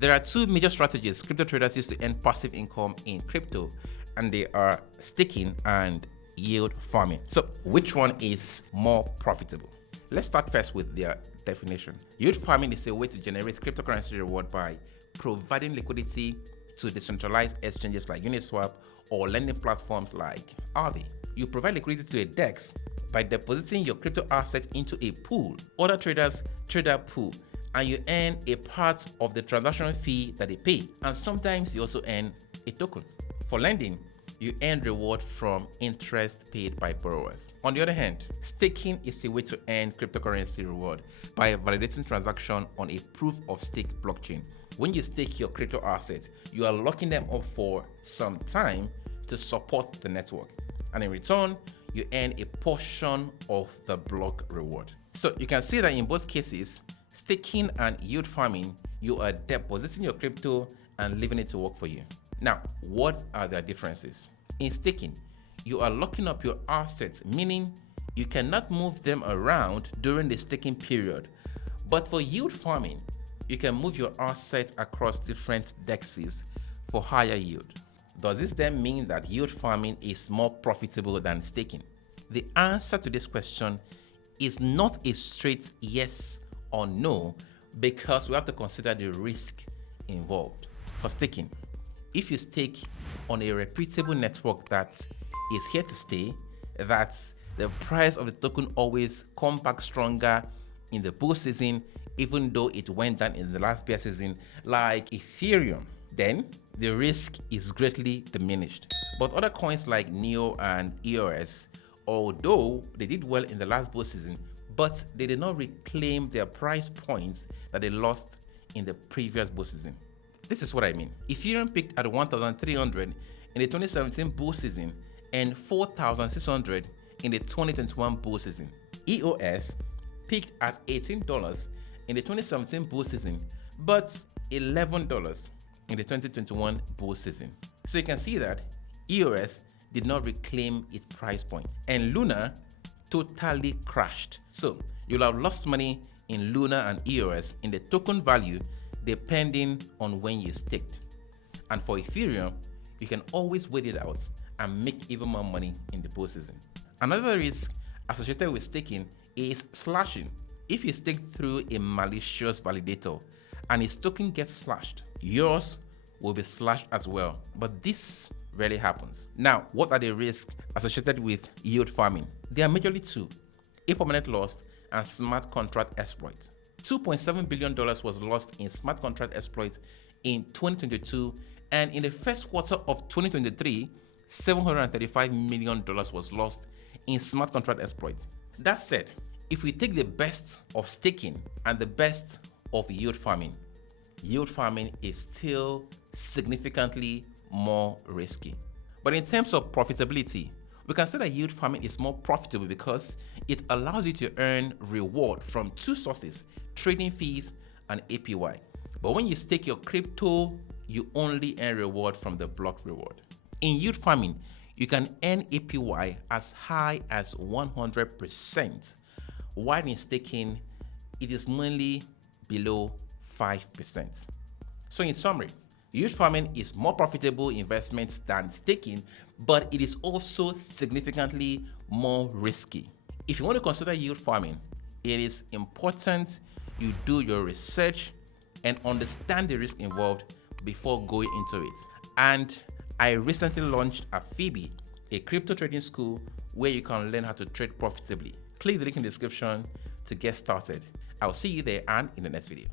There are two major strategies crypto traders use to earn passive income in crypto, and they are staking and yield farming. So which one is more profitable? Let's start first with their definition. Yield farming is a way to generate cryptocurrency reward by providing liquidity to decentralized exchanges like Uniswap or lending platforms like Aave. You provide liquidity to a DEX by depositing your crypto assets into a pool. Other traders trade that pool, and you earn a part of the transaction fee that they pay. And sometimes you also earn a token. For lending, you earn reward from interest paid by borrowers. On the other hand, staking is a way to earn cryptocurrency reward by validating transaction on a proof of stake blockchain. When you stake your crypto assets, you are locking them up for some time to support the network. And in return, you earn a portion of the block reward. So you can see that in both cases, staking and yield farming, you are depositing your crypto and leaving it to work for you. Now, what are their differences? In staking, you are locking up your assets, meaning you cannot move them around during the staking period. But for yield farming, you can move your assets across different DEXs for higher yield. Does this then mean that yield farming is more profitable than staking? The answer to this question is not a straight yes or no, because we have to consider the risk involved. For staking, if you stake on a reputable network that is here to stay, that the price of the token always comes back stronger in the bull season, even though it went down in the last bear season, like Ethereum, then the risk is greatly diminished. But other coins like NEO and EOS, although they did well in the last bull season, but they did not reclaim their price points that they lost in the previous bull season. This is what I mean. Ethereum peaked at 1,300 in the 2017 bull season and 4,600 in the 2021 bull season. EOS peaked at $18 in the 2017 bull season, but $11 in the 2021 bull season. So you can see that EOS did not reclaim its price point, and Luna totally crashed. So you'll have lost money in Luna and EOS in the token value depending on when you staked. And for Ethereum, you can always wait it out and make even more money in the bull season. Another risk associated with staking is slashing. If you stake through a malicious validator and its token gets slashed, yours will be slashed as well. But this rarely happens. Now, what are the risks associated with yield farming? There are majorly two: a permanent loss and smart contract exploits. $2.7 billion was lost in smart contract exploits in 2022, and in the first quarter of 2023, $735 million was lost in smart contract exploits. That said, if we take the best of staking and the best of yield farming is still significantly more risky. But in terms of profitability, we can say that yield farming is more profitable because it allows you to earn reward from two sources: trading fees and APY. But when you stake your crypto, you only earn reward from the block reward. In yield farming, you can earn APY as high as 100%, while in staking, it is mainly below 5%. So in summary, yield farming is more profitable investment than staking, but it is also significantly more risky. If you want to consider yield farming, it is important you do your research and understand the risk involved before going into it. And I recently launched a Phoebe, a crypto trading school where you can learn how to trade profitably. Click the link in the description to get started. I'll see you there and in the next video.